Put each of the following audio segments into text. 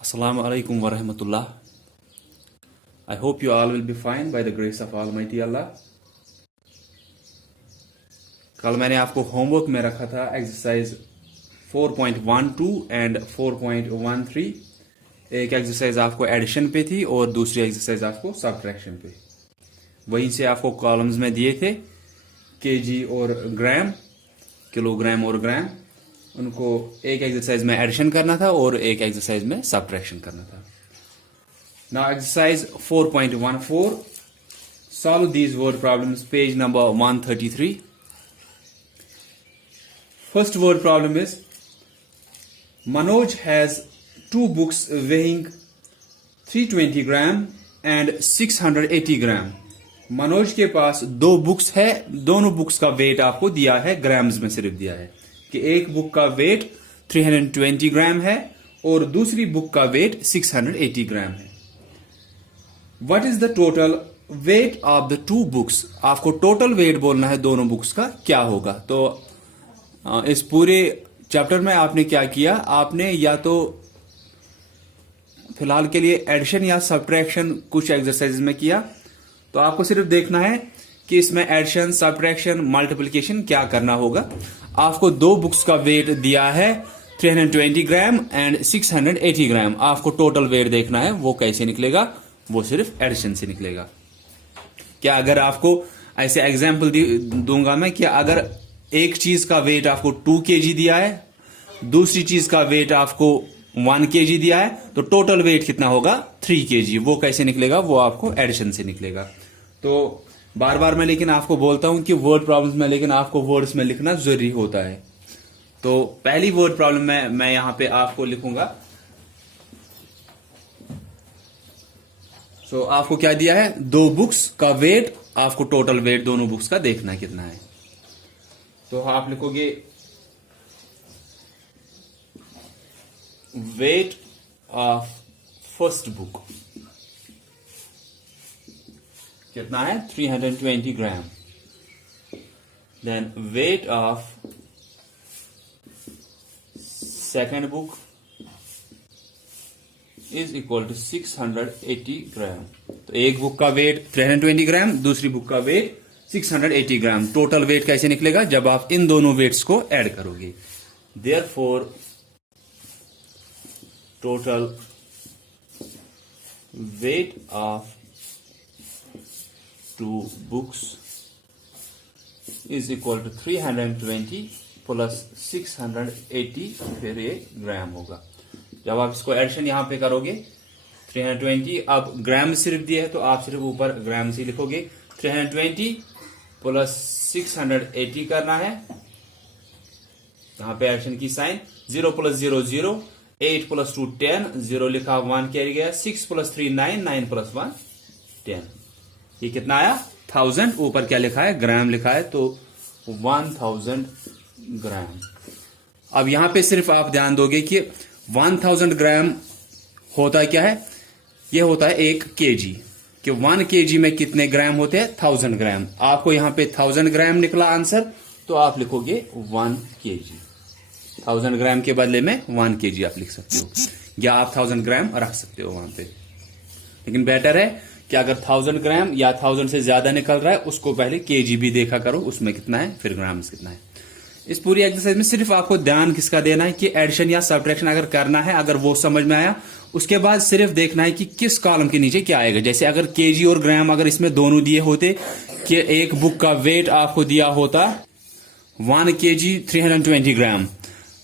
Assalamu alaikum wa rahmatullah. I hope you all will be fine by the grace of Almighty Allah. कल मैंने आपको homework में रखा था एक्सरसाइज 4.12 एंड 4.13. एक एक्सरसाइज आपको एडिशन पे थी और दूसरी एक्सरसाइज आपको सब्ट्रैक्शन पे. वहीं से आपको कॉलम्स में दिए थे केजी और ग्राम, किलोग्राम और ग्राम. उनको एक एक्सरसाइज में एडिशन करना था और एक एक्सरसाइज में सब्ट्रैक्शन करना था. Now exercise 4.14. Solve these word problems, page number 133. First word problem is Manoj has two books weighing 320 gram and 680 gram. Manoj के पास दो बुक्स है, दोनों बुक्स का वेट आपको दिया है, ग्राम्स में सिर्फ दिया है कि एक बुक का वेट 320 ग्राम है और दूसरी बुक का वेट 680 ग्राम है. What is the total weight of the two books. आपको टोटल वेट बोलना है दोनों बुक्स का क्या होगा. तो इस पूरे चैप्टर में आपने क्या किया, आपने या तो फिलहाल के लिए एडिशन या सब्ट्रैक्शन कुछ एक्सरसाइज में किया. तो आपको सिर्फ देखना है कि इसमें एडिशन, सब्ट्रैक्शन, मल्टीप्लिकेशन क्या करना होगा. आपको दो बुक्स का वेट दिया है 320 ग्राम एंड 680 ग्राम. आपको टोटल वेट देखना है, वो कैसे निकलेगा, वो सिर्फ एडिशन से निकलेगा. क्या अगर आपको ऐसे एग्जाम्पल दूंगा मैं कि अगर एक चीज का वेट आपको 2 kg दिया है, दूसरी चीज का वेट आपको 1 kg दिया है, तो टोटल वेट कितना होगा 3 kg. वो कैसे निकलेगा, वो आपको एडिशन से निकलेगा. तो बार बार मैं लेकिन आपको बोलता हूं कि वर्ड प्रॉब्लम्स में लेकिन आपको वर्ड्स में लिखना जरूरी होता है. तो पहली वर्ड प्रॉब्लम में मैं यहां पे आपको लिखूंगा. सो आपको क्या दिया है, दो बुक्स का वेट, आपको टोटल वेट दोनों बुक्स का देखना है कितना है. तो आप लिखोगे वेट ऑफ फर्स्ट बुक कितना है 320 gram. Then weight of second book is equal to 680 gram. तो एक बुक का वेट 320 ग्राम, दूसरी बुक का वेट 680 ग्राम. टोटल वेट कैसे निकलेगा, जब आप इन दोनों वेट्स को ऐड करोगे. Therefore total weight of two books is equal to 320 plus 680 फिर ये ग्राम होगा. जब आप इसको एडिशन यहां पे करोगे 320, अब ग्राम सिर्फ दिए है तो आप सिर्फ ऊपर ग्राम से लिखोगे. 320 प्लस 680 करना है, यहां पे एडिशन की साइन. 0 प्लस 0 0, 8 प्लस 2 10, 0 लिखा 1 कैरी गया. 6 प्लस 3 9, 9 प्लस 1 10. ये कितना आया 1000. ऊपर क्या लिखा है, ग्राम लिखा है, तो 1000 ग्राम. अब यहां पे सिर्फ आप ध्यान दोगे कि 1000 ग्राम होता क्या है, ये होता है 1 kg कि 1 kg में कितने ग्राम होते हैं 1000 ग्राम. आपको यहां पे 1000 ग्राम निकला आंसर, तो आप लिखोगे 1 kg. 1000 ग्राम के बदले में 1 kg आप लिख सकते हो, या आप 1000 ग्राम रख सकते हो वहां पे. लेकिन बेटर है कि अगर 1000 ग्राम या 1000 से ज्यादा निकल रहा है, उसको पहले kg भी देखा करो, उसमें कितना है फिर ग्राम्स कितना है. इस पूरी एक्सरसाइज में सिर्फ आपको ध्यान किसका देना है कि एडिशन या सब्ट्रैक्शन अगर करना है, अगर वो समझ में आया, उसके बाद सिर्फ देखना है कि किस कॉलम के नीचे क्या आएगा. जैसे अगर केजी और ग्राम अगर इसमें दोनों दिए होते कि एक बुक का वेट आपको दिया होता 1 kg 320 gram,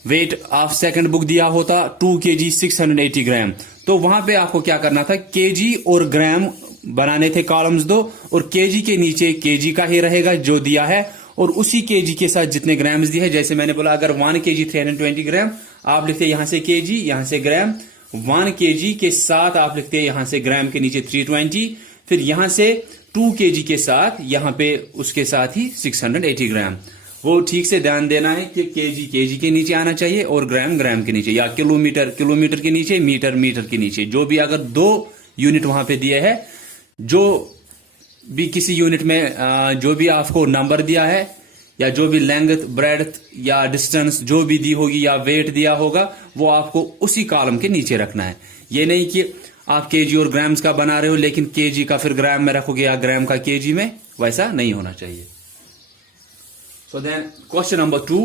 weight of second book दिया होता 2 kg 680 ग्राम, तो वहां पे आपको क्या करना था, केजी और ग्राम बनाने थे कॉलम्स दो, और केजी के नीचे केजी का ही रहेगा जो दिया है, और उसी केजी के साथ जितने ग्राम्स दिए है. जैसे मैंने बोला अगर 1 kg 320 ग्राम, आप लिखते यहां से केजी, यहां से ग्राम. 1 kg के साथ आप लिखते हैं यहां से ग्राम के नीचे 320, फिर यहां से 2 kg के साथ यहां पे उसके साथ ही 680 ग्राम. वो ठीक से ध्यान देना है कि केजी के नीचे आना चाहिए और ग्राम ग्राम के नीचे, या किलोमीटर के नीचे, मीटर के नीचे. जो भी अगर 2 यूनिट वहां पे दिए है, जो भी किसी यूनिट में जो भी आपको नंबर दिया है या जो भी लेंथ ब्रेड्थ या डिस्टेंस जो भी दी होगी या वेट दिया होगा वो आपको उसी कॉलम के नीचे रखना है। ये नहीं कि आप केजी और ग्राम्स का बना रहे हो लेकिन केजी का फिर ग्राम में रखोगे या ग्राम का केजी में, वैसा नहीं होना चाहिए। So then question number 2,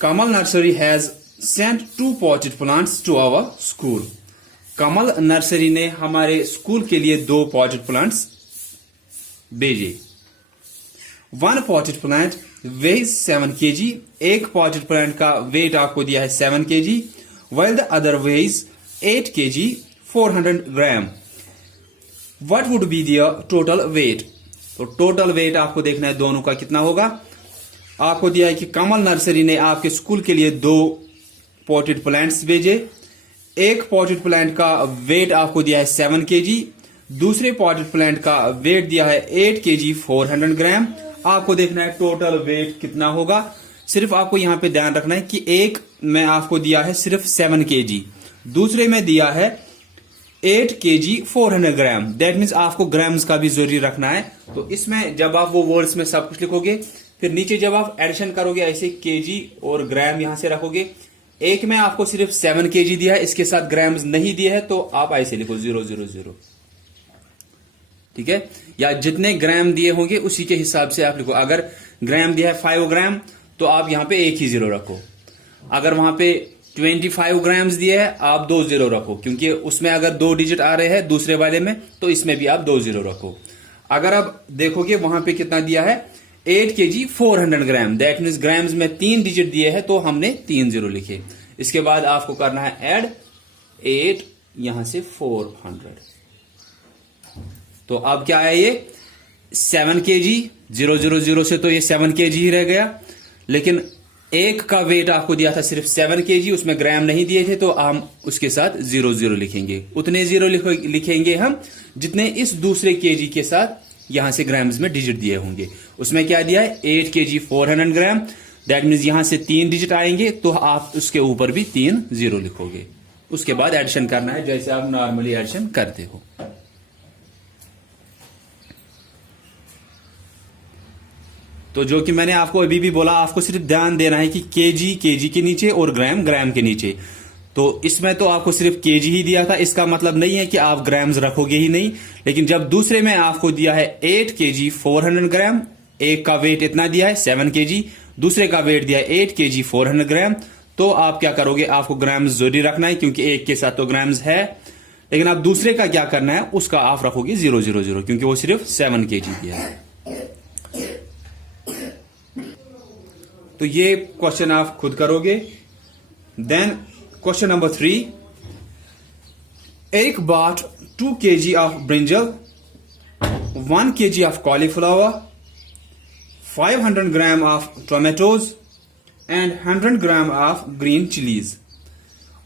Kamal nursery has sent 2 potted plants to our school. Kamal nursery ने हमारे स्कूल के लिए 2 पॉटेड प्लांट्स भेजे। 1 पॉटेड प्लांट वेज 7 kg, एक पॉटेड प्लांट का वेट आपको दिया है 7 kg, while the other weighs 8 kg 400 gram. What would be the total weight? तो टोटल वेट आपको देखना है दोनों का कितना होगा। आपको दिया है कि कमल नर्सरी ने आपके स्कूल के लिए 2 पॉटेड प्लांट्स भेजे। एक पॉटेड प्लांट का वेट आपको दिया है 7 kg, दूसरे पॉटेड प्लांट का वेट दिया है 8 kg 400 ग्राम। आपको देखना है टोटल वेट कितना होगा। सिर्फ आपको यहां पे ध्यान रखना है कि एक में आपको दिया है सिर्फ 7 kg, दूसरे में दिया है 8 kg 400 ग्राम। दैट मीन्स आपको ग्राम्स का भी जरूरी रखना है। तो इसमें जब आप वो वर्ड्स में सब कुछ लिखोगे, फिर नीचे जब आप एडिशन करोगे ऐसे केजी और ग्राम यहां से रखोगे। एक में आपको सिर्फ 7 kg दिया है, इसके साथ ग्राम्स नहीं दिए है, तो आप ऐसे लिखो 000, ठीक है। या जितने ग्राम दिए होंगे उसी के हिसाब से आप लिखो। अगर ग्राम दिया है 5 ग्राम तो आप यहां पे एक ही 0 रखो। अगर वहां पे 25 ग्राम्स दिए है आप 2 0 रखो, क्योंकि उसमें अगर 2 डिजिट आ रहे हैं दूसरे वाले में तो इसमें भी आप 2 0 रखो। अगर आप देखोगे वहां पे कितना दिया है 8 kg 400 gram, that means grams में 3 डिजिट दिए हैं तो हमने 3 0 लिखे। इसके बाद आपको करना है ऐड 8 यहां से 400। तो अब क्या है ये 7 kg 000 से तो ये 7 kg ही रह गया, लेकिन एक का वेट आपको दिया था सिर्फ 7 kg, उसमें ग्राम नहीं दिए थे तो हम उसके साथ 0 लिखेंगे। उतने 0 लिखेंगे हम जितने इस दूसरे kg के साथ यहां से ग्राम्स में डिजिट दिए होंगे। उसमें क्या दिया है 8 kg 400 ग्राम, दैट मीन्स यहां से 3 डिजिट आएंगे तो आप उसके ऊपर भी 3 0 लिखोगे। उसके बाद एडिशन करना है जैसे आप नॉर्मली एडिशन करते हो। तो जो कि मैंने आपको अभी भी बोला, आपको सिर्फ ध्यान देना है कि केजी के नीचे और ग्राम ग्राम के नीचे। तो इसमें तो आपको सिर्फ केजी ही दिया था, इसका मतलब नहीं है कि आप ग्राम्स रखोगे ही नहीं। लेकिन जब दूसरे में आपको दिया है 8 kg 400 ग्राम, एक का वेट इतना दिया है 7 kg, दूसरे का वेट दिया है 8 kg 400 ग्राम, तो आप क्या करोगे, आपको ग्राम्स जरूरी रखना है क्योंकि एक के साथ तो ग्राम्स है। लेकिन आप दूसरे का क्या करना है, उसका आप रखोगे 000 क्योंकि वो सिर्फ 7 kg दिया है। तो ये क्वेश्चन आप खुद करोगे। Then question number 3, Eric bought 2 kg of brinjal, 1 kg of cauliflower, 500 gram of tomatoes and 100 gram of green chilies.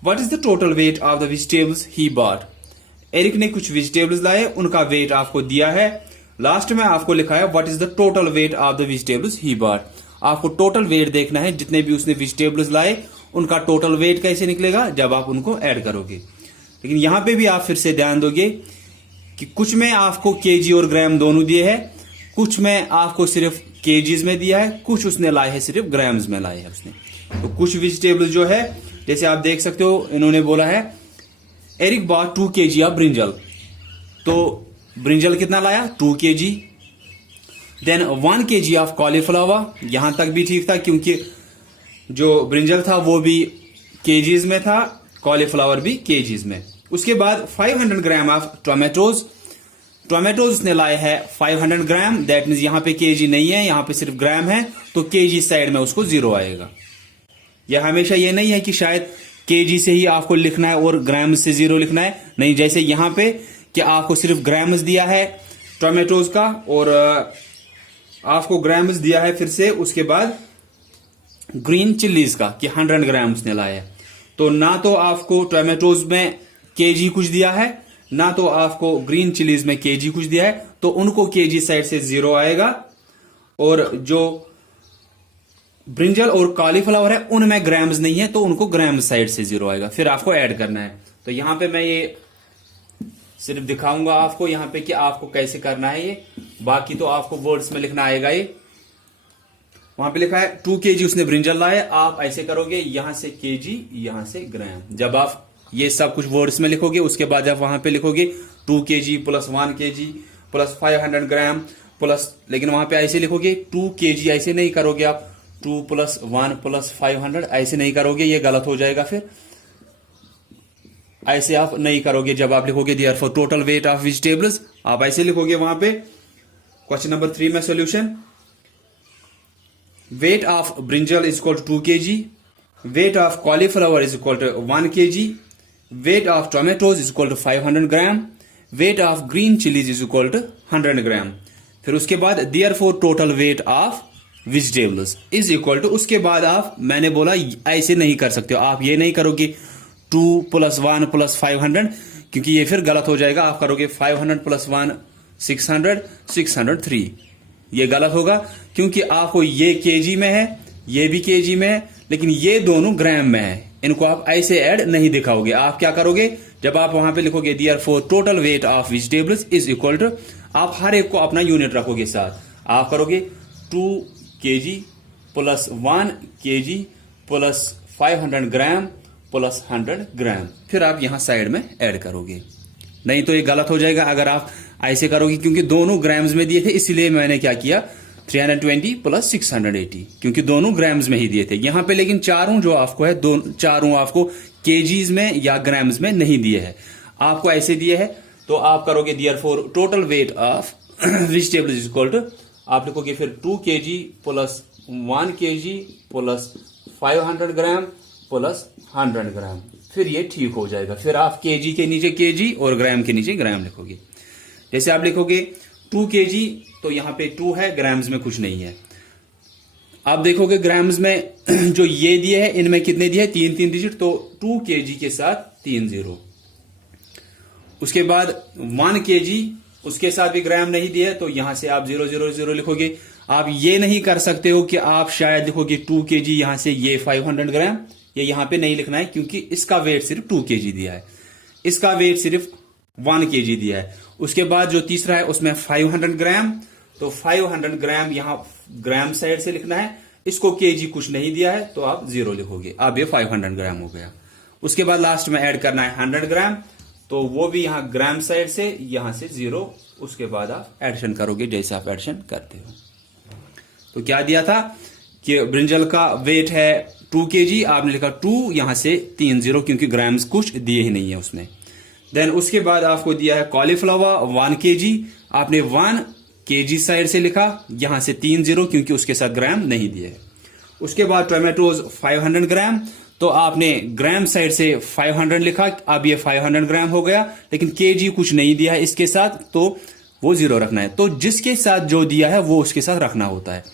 What is the total weight of the vegetables he bought? Eric ने कुछ vegetables लाए, उनका wait आपको दिया है। Last में आपको लिखा है what is the total weight of the vegetables he bought. आपको टोटल वेट देखना है, जितने भी उसने वेजिटेबल्स लाए उनका टोटल वेट कैसे निकलेगा, जब आप उनको ऐड करोगे। लेकिन यहां पे भी आप फिर से ध्यान दोगे कि कुछ में आपको केजी और ग्राम दोनों दिए हैं, कुछ में आपको सिर्फ केजीज में दिया है, कुछ उसने लाए हैं सिर्फ ग्राम्स में लाए हैं उसने। तो कुछ वेजिटेबल्स जो है जैसे आप देख सकते हो, इन्होंने बोला है Eric bought 2 kg of brinjal, तो ब्रिंजल कितना लाया 2 kg। Then 1 kg of cauliflower, यहां तक भी ठीक था क्योंकि जो ब्रिंजल था वो भी केजीज में था, कॉलीफ्लावर भी केजीज में। उसके बाद 500 ग्राम ऑफ टोमेटोज, टोमेटोज ने लाए है 500 ग्राम, दैट मीन्स यहां पे केजी नहीं है, यहां पे सिर्फ ग्राम है, तो केजी साइड में उसको 0 आएगा। यह हमेशा ये नहीं है कि शायद केजी से ही आपको लिखना है और ग्राम से 0 लिखना है, नहीं। जैसे यहां पे कि आपको सिर्फ ग्राम्स दिया है टोमेटोज का और आपको ग्राम्स दिया है फिर से उसके बाद ग्रीन चिल्लीज का कि 100 ग्राम्स ने लाया है, तो ना तो आपको टोमेटोज में केजी कुछ दिया है, ना तो आपको ग्रीन चिलीज में केजी कुछ दिया है, तो उनको केजी साइड से 0 आएगा। और जो ब्रिंजल और कॉलीफ्लावर है उनमें ग्राम्स नहीं है, तो उनको ग्राम साइड से 0 आएगा। फिर आपको ऐड करना है। तो यहां पे मैं ये सिर्फ दिखाऊंगा आपको यहाँ पे कि आपको कैसे करना है ये, बाकी तो आपको वर्ड्स में लिखना आएगा। ये वहां पे लिखा है 2 kg उसने ब्रिंजल लाए, आप ऐसे करोगे यहां से kg यहां से ग्राम। जब आप ये सब कुछ वर्ड्स में लिखोगे उसके बाद आप वहां पे लिखोगे 2 kg plus 1 kg plus 500 gram plus, लेकिन वहां पे ऐसे लिखोगे 2 kg, ऐसे नहीं करोगे आप 2 प्लस 1 प्लस 500, ऐसे नहीं करोगे, ये गलत हो जाएगा। फिर ऐसे आप नहीं करोगे। जब आप लिखोगे therefore total weight of vegetables, आप ऐसे लिखोगे वहां पे। क्वेश्चन नंबर 3 में solution, weight of brinjal is equal to 2 kg, weight of cauliflower is equal to 1 kg, weight of tomatoes is equal to 500 gram, weight of green chillies is equal to 100 gram. फिर उसके बाद therefore total weight of vegetables is equal to, उसके बाद आप, मैंने बोला ऐसे नहीं कर सकते हो आप, ये नहीं करोगे 2 प्लस 1 प्लस 500, क्योंकि ये फिर गलत हो जाएगा। आप करोगे 500 प्लस 1 600 603, ये गलत होगा क्योंकि आपको ये केजी में है, ये भी केजी में है, लेकिन ये दोनों ग्राम में है। इनको आप ऐसे ऐड नहीं दिखाओगे। आप क्या करोगे, जब आप वहां पे लिखोगे therefore total weight of vegetables is equal to, आप हर एक को अपना यूनिट रखोगे साथ। आप करोगे 2 kg plus 1 kg plus 500 gram plus 100 gram, फिर आप यहां साइड में ऐड करोगे। नहीं तो ये गलत हो जाएगा अगर आप ऐसे करोगे, क्योंकि दोनों ग्राम्स में दिए थे, इसलिए मैंने क्या किया 320 प्लस 680, क्योंकि दोनों ग्राम्स में ही दिए थे यहाँ पे। लेकिन चारों जो आपको है, चारों आपको केजीज में या ग्राम्स में नहीं दिए है, आपको ऐसे दिए है। तो आप करोगे therefore total weight of vegetables is equal to, आप लिखोगे फिर 2 kg plus 1 kg plus 500 gram plus 100 gram, फिर ये ठीक हो जाएगा। फिर आप केजी के नीचे केजी और ग्राम के नीचे ग्राम लिखोगे। जैसे आप लिखोगे 2 kg, तो यहां पे 2 है, ग्राम्स में कुछ नहीं है। आप देखोगे ग्राम्स में जो ये दिए है, इनमें कितने दिए हैं, 3 डिजिट, तो 2 kg के साथ 3 0। उसके बाद 1 kg, उसके साथ भी ग्राम नहीं दिया है, तो यहां से आप 0 0 0 लिखोगे। आप ये नहीं कर सकते हो कि आप शायद लिखोगे 2 kg, यहां से ये 500 ग्राम, ये यहां पे नहीं लिखना है, क्योंकि इसका वेट सिर्फ 2 kg दिया है, इसका वेट सिर्फ 1 kg दिया है। उसके बाद जो तीसरा है उसमें 500 ग्राम, तो 500 ग्राम यहां ग्राम साइड से लिखना है, इसको केजी कुछ नहीं दिया है, तो आप 0 लिखोगे। अब ये 500 ग्राम हो गया। उसके बाद लास्ट में ऐड करना है 100 ग्राम, तो वो भी यहां ग्राम साइड से, यहां से 0, उसके बाद आप एडिशन करोगे जैसे आप एडिशन करते हो। तो क्या दिया था कि ब्रिंजल का वेट है 2 kg, आपने लिखा 2, यहां से 3 0, क्योंकि ग्राम्स कुछ दिए ही नहीं है उसमें। देन उसके बाद आपको दिया है कॉलीफ्लावर 1 kg, आपने 1 kg साइड से लिखा, यहां से 3 0, क्योंकि उसके साथ ग्राम नहीं दिए है। उसके बाद टोमेटोज 500 ग्राम, तो आपने ग्राम साइड से 500 लिखा, अब ये 500 ग्राम हो गया, लेकिन केजी कुछ नहीं दिया है इसके साथ, तो वो 0 रखना है। तो जिसके साथ जो दिया है वो उसके साथ रखना होता है।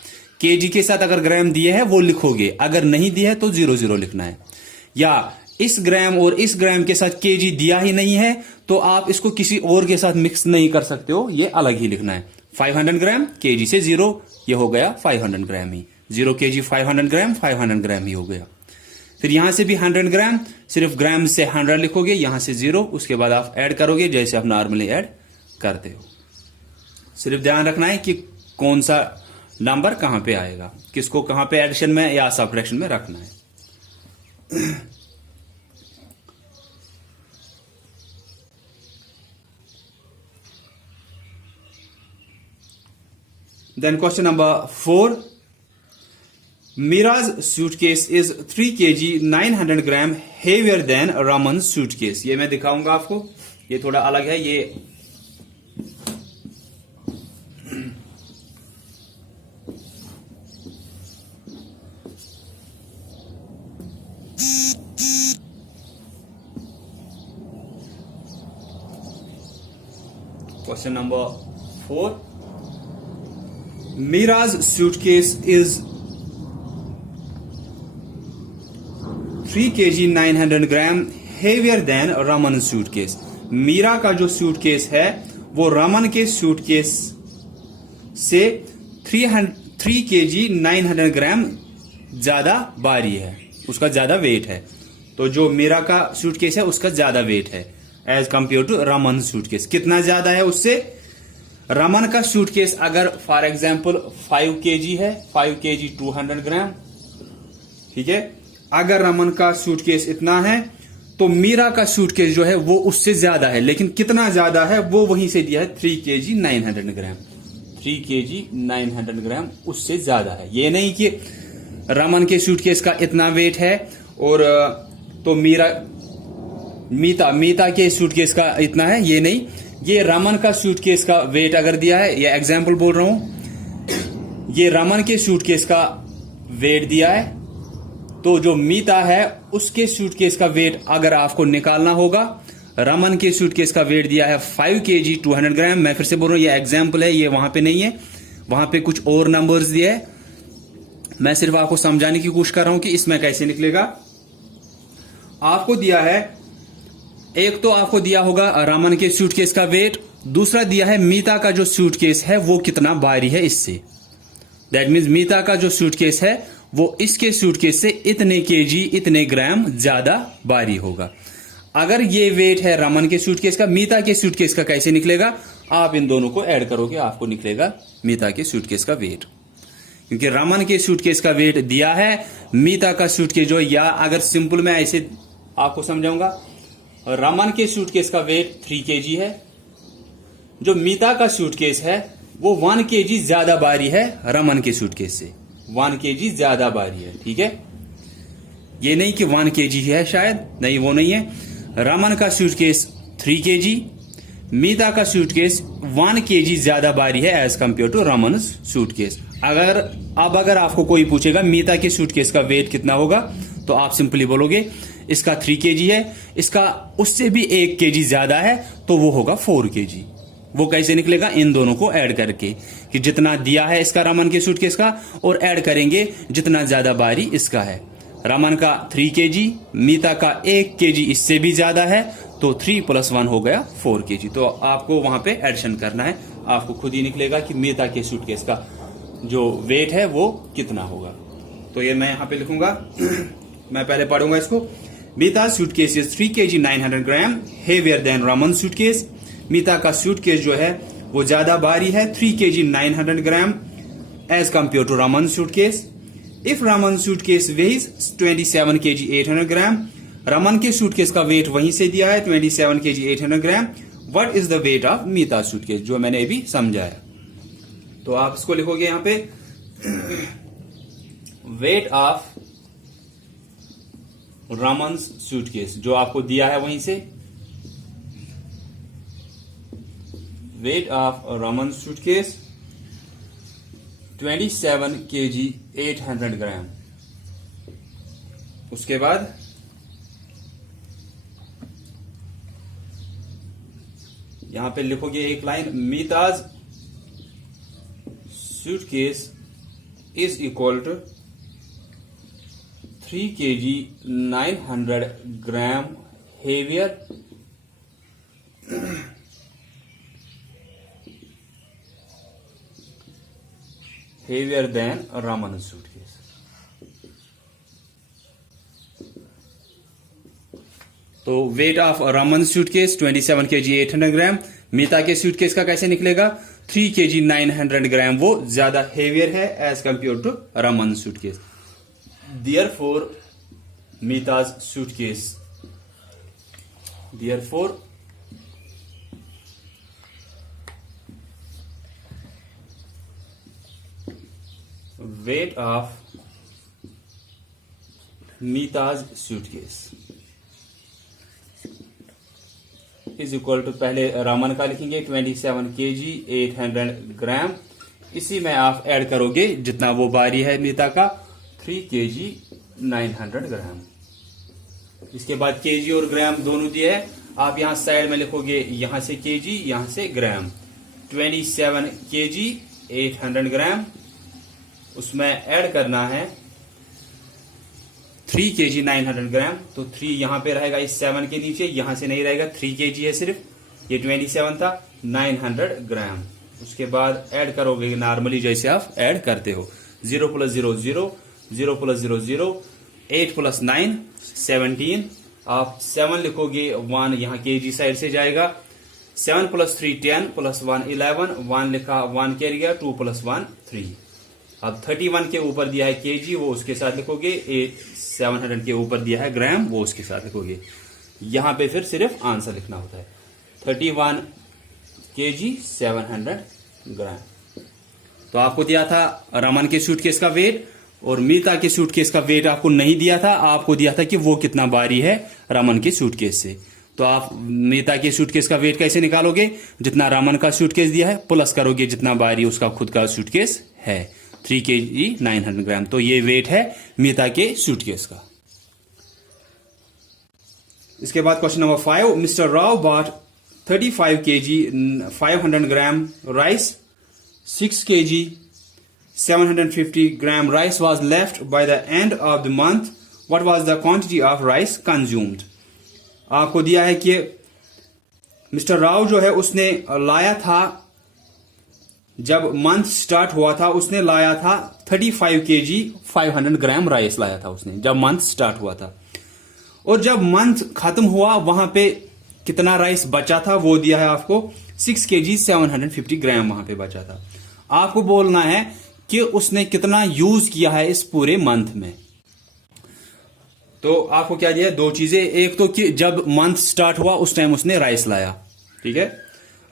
केजी के साथ अगर ग्राम दिया है वो लिखोगे, अगर नहीं दिया है तो 0 0 लिखना है। या इस ग्राम और इस ग्राम के साथ केजी दिया ही नहीं है, तो आप इसको किसी और के साथ मिक्स नहीं कर सकते हो, ये अलग ही लिखना है। 500 ग्राम केजी से 0, ये हो गया 500 ग्राम ही, 0 kg 500 ग्राम 500 ग्राम ही हो गया। फिर यहां से भी 100 ग्राम, सिर्फ ग्राम से 100 लिखोगे, यहां से 0, उसके बाद आप ऐड करोगे जैसे आप नॉर्मली ऐड करते हो। सिर्फ ध्यान रखना है कि कौन सा नंबर कहां पे आएगा, किसको कहां पे एडिशन में या सब्ट्रैक्शन में रखना है। Then question number 4. Mira's suitcase is 3 kg 900 gram heavier than Raman's suitcase. ये मैं दिखाऊंगा आपको, ये थोड़ा अलग है। ये question number 4. Mira's suitcase is 3 kg 900 gram heavier than Raman's suitcase. Mira का जो सूटकेस है वो रमन के सूटकेस से 3 kg 900 ग्राम ज्यादा भारी है, उसका ज्यादा वेट है। तो जो मीरा का सूटकेस है उसका ज्यादा वेट है, as compare to Raman suitcase. कितना ज्यादा है उससे? रमन का सूटकेस अगर फॉर एग्जांपल 5 केजी है, 5 केजी 200 ग्राम, ठीक है। अगर रमन का सूटकेस इतना है तो मीरा का सूटकेस जो है वो उससे ज्यादा है, लेकिन कितना ज्यादा है वो वहीं से दिया है 3 केजी 900 ग्राम। 3 केजी 900 ग्राम उससे ज्यादा है। ये नहीं कि रमन के सूटकेस का इतना वेट है और तो मीता के सूटकेस का इतना है, ये नहीं। ये रमन का सूटकेस का वेट अगर दिया है, ये एग्जांपल बोल रहा हूं, ये रमन के सूटकेस का वेट दिया है, तो जो मीता है उसके सूटकेस का वेट अगर आपको निकालना होगा, रमन के सूटकेस का वेट दिया है 5 केजी 200 ग्राम। मैं फिर से बोल रहा हूं ये एग्जांपल है, ये वहां पे नहीं है, वहां पे कुछ और नंबर्स दिए है। मैं सिर्फ आपको समझाने की कोशिश कर रहा हूं कि इसमें कैसे निकलेगा। आपको दिया है, एक तो आपको दिया होगा रमन के सूटकेस का वेट, दूसरा दिया है मीता का जो सूटकेस है वो कितना भारी है इससे। दैट मीन्स मीता का जो सूटकेस है वो इसके सूटकेस से इतने केजी इतने ग्राम ज्यादा भारी होगा। अगर ये वेट है रमन के सूटकेस का, मीता के सूटकेस का कैसे निकलेगा? आप इन दोनों को ऐड करोगे, आपको निकलेगा मीता के सूटकेस का वेट, क्योंकि रमन के सूटकेस का वेट दिया है, मीता का सूटकेस जो, या अगर सिंपल मैं ऐसे आपको समझाऊंगा, रमन के सूटकेस का वेट 3 केजी है, जो मीता का सूटकेस है वो 1 केजी ज्यादा भारी है रमन के सूटकेस से, 1 केजी ज्यादा भारी है, ठीक है। ये नहीं कि 1 केजी है शायद, नहीं वो नहीं है। रमन का सूटकेस 3 केजी, मीता का सूटकेस 1 केजी ज्यादा भारी है as compare to Raman suitcase. अगर आपको कोई पूछेगा मीता के सूटकेस का वेट कितना होगा, तो आप सिंपली बोलोगे इसका 3 केजी है, इसका उससे भी 1 केजी ज्यादा है, तो वो होगा 4 केजी। वो कैसे निकलेगा? इन दोनों को ऐड करके, कि जितना दिया है इसका रमन के सूटकेस का, और ऐड करेंगे जितना ज्यादा भारी इसका है। रमन का 3 केजी, मीता का 1 केजी इससे भी ज्यादा है, तो 3 + 1 हो गया 4 केजी। तो आपको वहां पे एडिशन करना है, आपको खुद ही निकलेगा कि मीता के सूटकेस का जो वेट है वो कितना होगा। तो ये मैं यहां पे लिखूंगा मैं पहले पढ़ूंगा इसको। Meeta suitcase is 3 KG 900 gram heavier than Raman suitcase. Meeta का सूटकेस जो है वो ज्यादा भारी है 3 KG 900 gram as compare to Raman suitcase. If Raman suitcase weighs 27 KG 800 gram, Raman के सूटकेस का वेट वहीं से दिया है 27 KG 800 gram, what is the weight of Meeta suitcase, जो मैंने अभी समझाया। तो आप इसको लिखोगे यहां पे वेट ऑफ रमन सूटकेस, जो आपको दिया है वहीं से, weight of Raman suitcase 27 KG 800 gram. उसके बाद यहां पे लिखोगे एक line, Meeta's suitcase is equal to 3 KG 900 gram heavier than Raman suitcase. तो weight of Raman suitcase 27 KG 800 gram, Meeta के सूटकेस का कैसे निकलेगा? 3 केजी 900 ग्राम वो ज्यादा हेवियर है as compare to Raman suitcase. Therefore, Mita's suitcase. Therefore, weight of Mita's suitcase is equal to, पहले रमन का लिखेंगे 27 केजी 800 ग्राम, इसी में आप ऐड करोगे जितना वो भारी है मीता का 3 केजी 900 ग्राम। इसके बाद केजी और ग्राम दोनों दिए है, आप यहां साइड में लिखोगे, यहां से केजी यहां से ग्राम। 27 केजी 800 ग्राम, उसमें ऐड करना है 3 केजी 900 ग्राम। तो 3 यहां पे रहेगा इस 7 के नीचे, यहां से नहीं रहेगा, 3 केजी है सिर्फ, ये 27 था, 900 ग्राम। उसके बाद ऐड करोगे नॉर्मली जैसे आप ऐड करते हो, 0 + 0 0, 0 + 0 0, 8 + 9 17, आप 7 लिखोगे, 1 यहाँ केजी साइड से जाएगा, 7 + 3 10 + 1 11, 1 लिखा, 1 कैरी गया, 2 + 1 3। अब 31 के ऊपर दिया है केजी, वो उसके साथ लिखोगे, 700 के ऊपर दिया है ग्राम, वो उसके साथ लिखोगे। यहां पे फिर सिर्फ आंसर लिखना होता है, 31 केजी 700 ग्राम। तो आपको दिया था रमन के सूटकेस का वेट, और मीता के सूटकेस का वेट आपको नहीं दिया था, आपको दिया था कि वो कितना भारी है रमन के सूटकेस से। तो आप मीता के सूटकेस का वेट कैसे निकालोगे? जितना रमन का सूटकेस दिया है प्लस करोगे जितना भारी उसका खुद का सूटकेस है, 3 kg 900 ग्राम। तो ये वेट है मीता के सूटकेस का। इसके बाद question number 5, mister Rao bought 35 kg 500 gram rice, 6 kg 750 gram rice was left by the end of the month. What was the quantity of rice consumed? आपको दिया है कि मिस्टर राव जो है उसने लाया था, जब मंथ स्टार्ट हुआ था उसने लाया था 35 kg 500 ग्राम राइस लाया था उसने, जब मंथ स्टार्ट हुआ था। और जब मंथ खत्म हुआ वहां पे कितना राइस बचा था वो दिया है आपको, 6 kg 750 ग्राम वहां पे बचा था। आपको बोलना है कि उसने कितना यूज किया है इस पूरे मंथ में। तो आपको क्या दिया है? 2 चीजें, एक तो कि जब मंथ स्टार्ट हुआ उस टाइम उसने राइस लाया, ठीक है,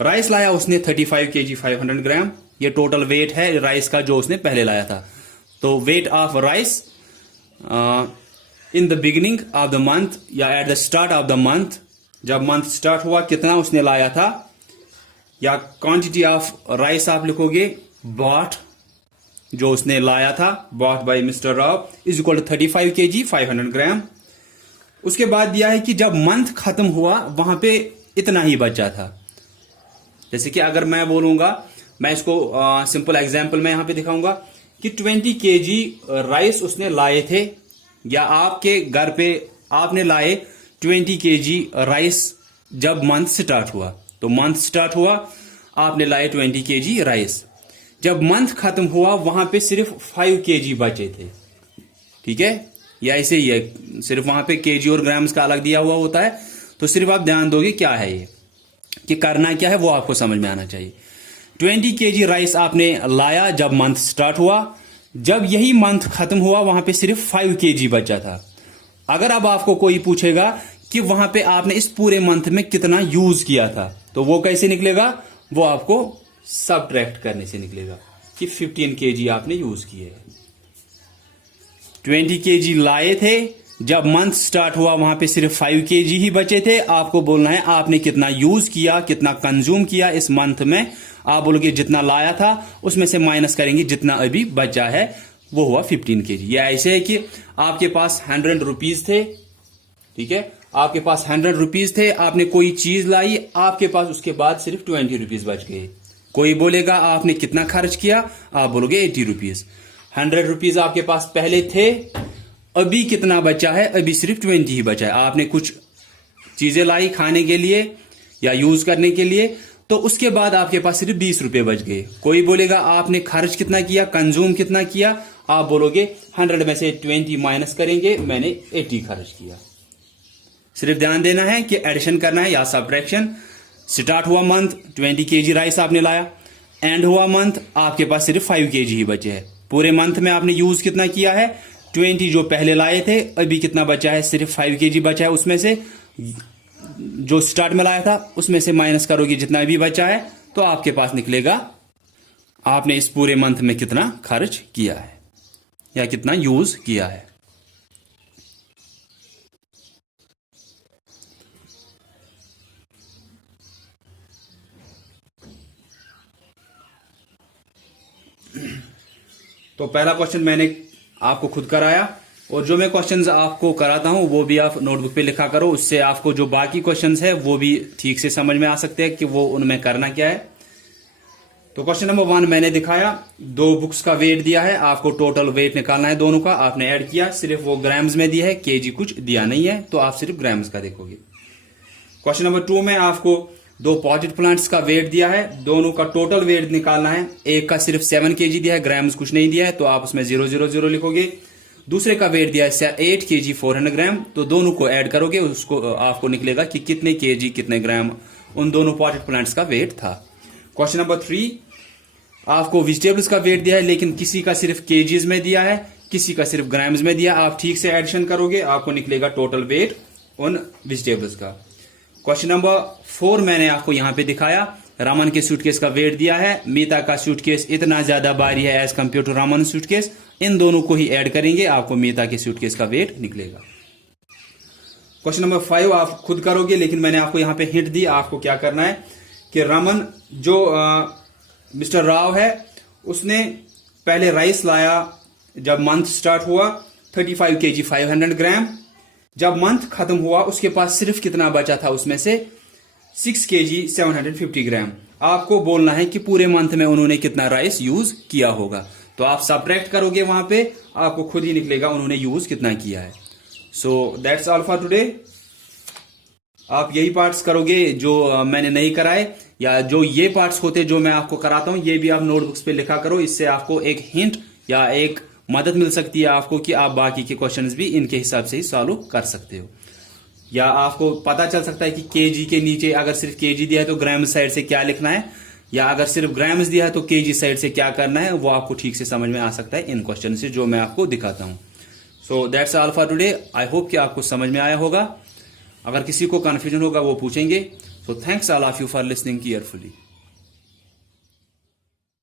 राइस लाया उसने 35 kg 500 ग्राम, ये टोटल वेट है राइस का जो उसने पहले लाया था। तो weight of rice in the beginning of the month या at the start of the month, जब मंथ स्टार्ट हुआ कितना उसने लाया था, या क्वांटिटी ऑफ राइस आप लिखोगे बॉट, जो उसने लाया था, bought by mister Rao is equal to 35 kg 500 gram. उसके बाद दिया है कि जब मंथ खत्म हुआ वहां पे इतना ही बचा था। जैसे कि अगर मैं बोलूंगा, मैं इसको सिंपल एग्जांपल में यहां पे दिखाऊंगा कि 20 kg राइस उसने लाए थे, या आपके घर पे आपने लाए 20 kg राइस जब मंथ स्टार्ट हुआ। तो मंथ स्टार्ट हुआ, आपने लाए 20 kg राइस, जब मंथ खत्म हुआ वहां पे सिर्फ 5 kg बचे थे, ठीक है, या ऐसे ही है, सिर्फ वहां पे केजी और ग्राम्स का अलग दिया हुआ होता है। तो सिर्फ आप ध्यान दोगे क्या है ये, कि करना क्या है वो आपको समझ में आना चाहिए। 20 kg राइस आपने लाया जब मंथ स्टार्ट हुआ, जब यही मंथ खत्म हुआ वहां पे सिर्फ 5 kg बचा था। अगर अब आपको कोई पूछेगा कि वहां पे आपने इस पूरे मंथ में कितना यूज किया था, तो वो कैसे निकलेगा? वो आपको सबट्रैक्ट करने से निकलेगा कि 15 kg आपने यूज किए। 20 kg लाए थे, जब मंथ स्टार्ट हुआ वहां पे सिर्फ 5 kg ही बचे थे। आपको बोलना है आपने कितना यूज किया, कितना कंज्यूम किया इस मंथ में। आप बोलोगे जितना लाया था उसमें से माइनस करेंगे जितना अभी बचा है, वो हुआ 15 kg। या ऐसे है कि आपके पास 100 रुपीज थे, ठीक है, आपके पास 100 रुपीज थे, आपने कोई चीज लाई, आपके पास उसके बाद सिर्फ 20 रुपीज बच गए। कोई बोलेगा आपने कितना खर्च किया, आप बोलोगे 80 रुपीज। 100 रुपीज आपके पास पहले थे, अभी कितना बचा है? अभी सिर्फ 20 ही बचा है। आपने कुछ चीजें लाई खाने के लिए या यूज करने के लिए, तो उसके बाद आपके पास सिर्फ 20 रुपए बच गए। कोई बोलेगा आपने खर्च कितना किया, कंज्यूम कितना किया, आप बोलोगे 100 में से 20 माइनस करेंगे, मैंने 80 खर्च किया। सिर्फ ध्यान देना है कि एडिशन करना है या सब्ट्रैक्शन। स्टार्ट हुआ मंथ, 20 kg राइस आपने लाया, एंड हुआ मंथ, आपके पास सिर्फ 5 kg ही बचे हैं। पूरे मंथ में आपने यूज कितना किया है? 20 जो पहले लाए थे, अभी कितना बचा है? सिर्फ 5 kg बचा है। उसमें से जो स्टार्ट में लाया था उसमें से माइनस करोगे जितना भी बचा है, तो आपके पास निकलेगा आपने इस पूरे मंथ में कितना खर्च किया है या कितना यूज किया है। तो पहला क्वेश्चन मैंने आपको खुद कराया, और जो मैं क्वेश्चंस आपको कराता हूं वो भी आप नोटबुक पे लिखा करो, उससे आपको जो बाकी क्वेश्चंस है वो भी ठीक से समझ में आ सकते हैं कि वो उनमें करना क्या है। तो क्वेश्चन नंबर 1 मैंने दिखाया, 2 बुक्स का वेट दिया है, आपको टोटल वेट निकालना है दोनों का। आपने ऐड किया, सिर्फ वो ग्राम्स में दिया है, केजी कुछ दिया नहीं है, तो आप सिर्फ ग्राम्स का देखोगे। क्वेश्चन नंबर 2 में आपको 2 पॉटेड प्लांट्स का वेट दिया है, दोनों का टोटल वेट निकालना है। एक का सिर्फ 7 kg दिया है, ग्राम्स कुछ नहीं दिया है, तो आप उसमें 0 0 0 लिखोगे। दूसरे का वेट दिया है 8 kg 400 ग्राम, तो दोनों को ऐड करोगे उसको आपको निकलेगा कि कितने kg कितने ग्राम उन दोनों पॉटेड प्लांट्स का वेट था। क्वेश्चन नंबर 3, आपको वेजिटेबल्स का वेट दिया है लेकिन किसी का सिर्फ केजीज में दिया है, किसी का सिर्फ ग्राम्स में दिया। आप ठीक से एडिशन करोगे आपको निकलेगा टोटल वेट उन वेजिटेबल्स का। क्वेश्चन नंबर 4 मैंने आपको यहां पे दिखाया, रमन के सूटकेस का वेट दिया है, मीता का सूटकेस इतना ज्यादा भारी है as compare to Raman suitcase, इन दोनों को ही ऐड करेंगे आपको मीता के सूटकेस का वेट निकलेगा। क्वेश्चन नंबर 5 आप खुद करोगे लेकिन मैंने आपको यहां पे हिंट दी, आपको क्या करना है कि रमन जो मिस्टर राव है उसने पहले राइस लाया जब मंथ स्टार्ट हुआ 35 kg 500 ग्राम, जब मंथ खत्म हुआ उसके पास सिर्फ कितना बचा था, उसमें से 6 kg 750 ग्राम। आपको बोलना है कि पूरे मंथ में उन्होंने कितना राइस यूज किया होगा, तो आप सब्ट्रैक्ट करोगे वहां पे आपको खुद ही निकलेगा उन्होंने यूज कितना किया है। So that's all for today. आप यही पार्ट्स करोगे जो मैंने नहीं कराए, या जो ये पार्ट्स होते जो मैं आपको कराता हूं ये भी आप नोटबुक्स पे लिखा करो, इससे आपको एक हिंट या एक मदद मिल सकती है आपको कि आप बाकी के क्वेश्चंस भी इनके हिसाब से ही सॉल्व कर सकते हो, या आपको पता चल सकता है कि केजी के नीचे अगर सिर्फ केजी दिया है तो ग्राम साइड से क्या लिखना है, या अगर सिर्फ ग्राम्स दिया है तो केजी साइड से क्या करना है, वो आपको ठीक से समझ में आ सकता है इन क्वेश्चन से जो मैं आपको दिखाता हूं। So that's all for today. I hope कि आपको समझ में आया होगा। अगर किसी को कंफ्यूजन होगा वो पूछेंगे। So thanks all of you for listening carefully.